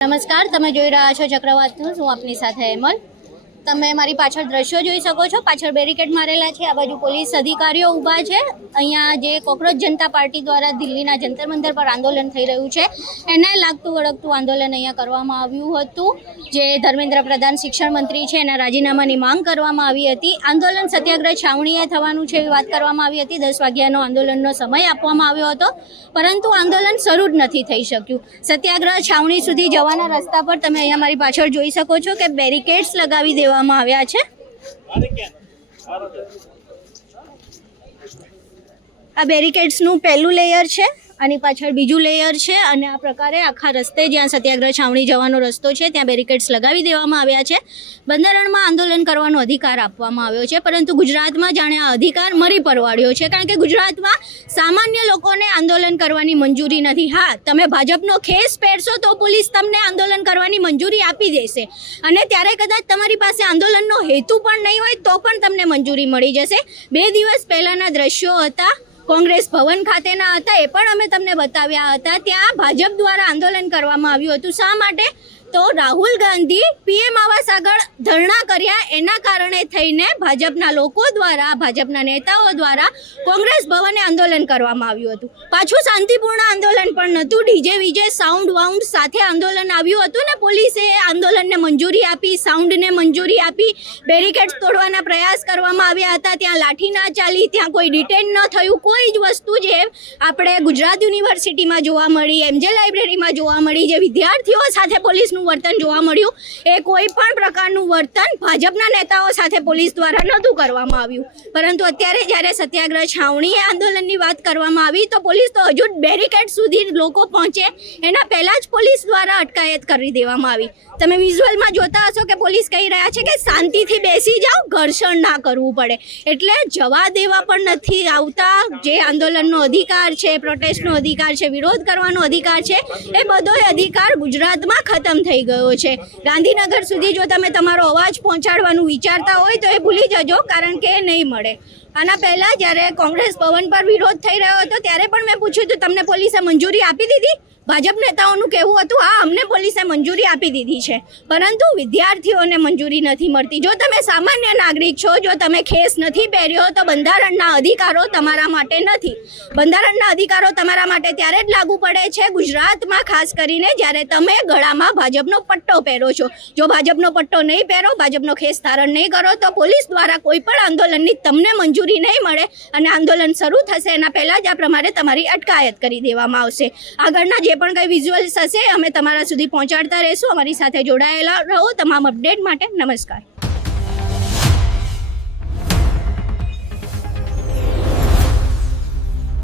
નમસ્કાર, તમે જોઈ રહ્યા છો ચક્રવાત ન્યૂઝ. હું આપની સાથે હેમલ. તમે મારી પાછળ દ્રશ્યો જોઈ શકો છો. પાછળ બેરિકેડ મારેલા છે. આ બાજુ પોલીસ અધિકારીઓ ઊભા છે. અહીંયા જે કોકરોચ જનતા પાર્ટી દ્વારા દિલ્હીના જંતર મંતર પર આંદોલન થઈ રહ્યું છે, એને લાગતું વળગતું આંદોલન અહીંયા કરવામાં આવ્યું હતું. જે ધર્મેન્દ્ર પ્રધાન શિક્ષણ મંત્રી છે એના રાજીનામાની માંગ કરવામાં આવી હતી. આંદોલન સત્યાગ્રહ છાવણીએ થવાનું છે એવી વાત કરવામાં આવી હતી. 10 વાગ્યાનો આંદોલનનો સમય આપવામાં આવ્યો હતો, પરંતુ આંદોલન શરૂ જ નથી થઈ શક્યું. સત્યાગ્રહ છાવણી સુધી જવાના રસ્તા પર તમે અહીંયા મારી પાછળ જોઈ શકો છો કે બેરિકેડ્સ લગાવી દેવામાં આવ્યા છે. આ બેરિકેડ્સનું પહેલું લેયર છે, આની પાછળ બીજું લેયર છે, અને આ પ્રકારે આખા રસ્તે જ્યાં સત્યાગ્રહ છાવણી જવાનો રસ્તો છે ત્યાં બેરિકેડ્સ લગાવી દેવામાં આવ્યા છે. બંધારણમાં આંદોલન કરવાનો અધિકાર આપવામાં આવ્યો છે, પરંતુ ગુજરાતમાં જાણે આ અધિકાર મરી પરવાડ્યો છે, કારણ કે ગુજરાતમાં સામાન્ય લોકોને આંદોલન કરવાની મંજૂરી નથી. હા, તમે ભાજપનો ખેસ પહેરશો તો પોલીસ તમને આંદોલન કરવાની મંજૂરી આપી દેશે, અને ત્યારે કદાચ તમારી પાસે આંદોલનનો હેતુ પણ નહીં હોય તો પણ તમને મંજૂરી મળી જશે. 2 દિવસ પહેલાંના દ્રશ્યો હતા, કોંગ્રેસ ભવન ખાતેના હતા, એ પણ અમે તમને બતાવ્યા હતા. ત્યાં ભાજપ દ્વારા આંદોલન કરવામાં આવ્યું હતું. શા માટે? તો રાહુલ ગાંધી પીએમ આવાસ આગળ ધરણા કર્યા, એના કારણે થઈને ભાજપના લોકો દ્વારા, ભાજપના નેતાઓ દ્વારા કોંગ્રેસ ભવને આંદોલન કરવામાં આવ્યું હતું. પાછું શાંતિપૂર્ણ આંદોલન પણ નહોતું. ડીજે વીજે સાઉન્ડ વાઉન્ડ સાથે આંદોલન આવ્યું હતું ને પોલીસે આંદોલનને મંજૂરી આપી, સાઉન્ડને મંજૂરી આપી, બેરિકેડ તોડવાના પ્રયાસ કરવામાં આવ્યા હતા. ત્યાં લાઠી ના ચાલી, ત્યાં કોઈ ડિટેન ન થયું. કોઈ જ વસ્તુ જે આપણે ગુજરાત યુનિવર્સિટીમાં જોવા મળી, એમજે લાઇબ્રેરીમાં જોવા મળી, જે વિદ્યાર્થીઓ સાથે પોલીસનું વર્તન જોવા મળ્યું, એ કોઈ પણ પ્રકારનું વર્તન ભાજપના નેતાઓ સાથે પોલીસ દ્વારા નહોતું કરવામાં આવ્યું. પરંતુ અત્યારે જ્યારે સત્યાગ્રહ છાવણીએ આંદોલનની વાત કરવામાં આવી તો પોલીસ તો હજુ બેરિકેડ સુધી લોકો પહોંચે એના પહેલાં જ પોલીસ દ્વારા અટકાયત કરી દેવામાં આવી. તમે વિઝ્યુઅલમાં જોતા હશો કે પોલીસ કહી રહ્યા છે કે શાંતિથી બેસી જાઓ, ઘર્ષણ ના કરવું પડે. એટલે જવા દેવા પણ નથી આવતા. જે આંદોલનનો અધિકાર છે, પ્રોટેસ્ટનો અધિકાર છે, વિરોધ કરવાનો અધિકાર છે, એ બધોય અધિકાર ગુજરાતમાં ખતમ થઈ ગયો છે. ગાંધીનગર સુધી જો તમે તમારો અવાજ પહોંચાડવાનું વિચારતા હોય તો એ ભૂલી જજો, કારણ કે એ નહીં મળે. આના પહેલાં જ્યારે કોંગ્રેસ ભવન પર વિરોધ થઈ રહ્યો હતો ત્યારે પણ મેં પૂછ્યું હતું, તમને પોલીસે મંજૂરી આપી દીધી? ભાજપ નેતાઓનું કહેવું હતું, હા, અમને પોલીસે મંજૂરી આપી દીધી છે, પરંતુ વિદ્યાર્થીઓને મંજૂરી નથી મળતી. જો તમે સામાન્ય નાગરિક છો, જો તમે ખેસ નથી પહેર્યો, તો બંધારણના અધિકારો તમારા માટે નથી. બંધારણના અધિકારો તમારા માટે ત્યારે જ લાગુ પડે છે ગુજરાતમાં, ખાસ કરીને જ્યારે તમે ગળામાં ભાજપનો પટ્ટો પહેરો છો. જો ભાજપનો પટ્ટો નહીં પહેરો, ભાજપનો ખેસ ધારણ નહીં કરો, તો પોલીસ દ્વારા કોઈ પણ આંદોલનની તમને મંજૂરી નહીં મળે, અને આંદોલન શરૂ થશે એના પહેલાં જ આ પ્રમાણે તમારી અટકાયત કરી દેવામાં આવશે. આગળના જે પણ કંઈ વિઝ્યુઅલ્સ હશે અમે તમારા સુધી પહોંચાડતા રહીશું. અમારી સાથે જોડાયેલા રહો તમામ અપડેટ માટે. નમસ્કાર.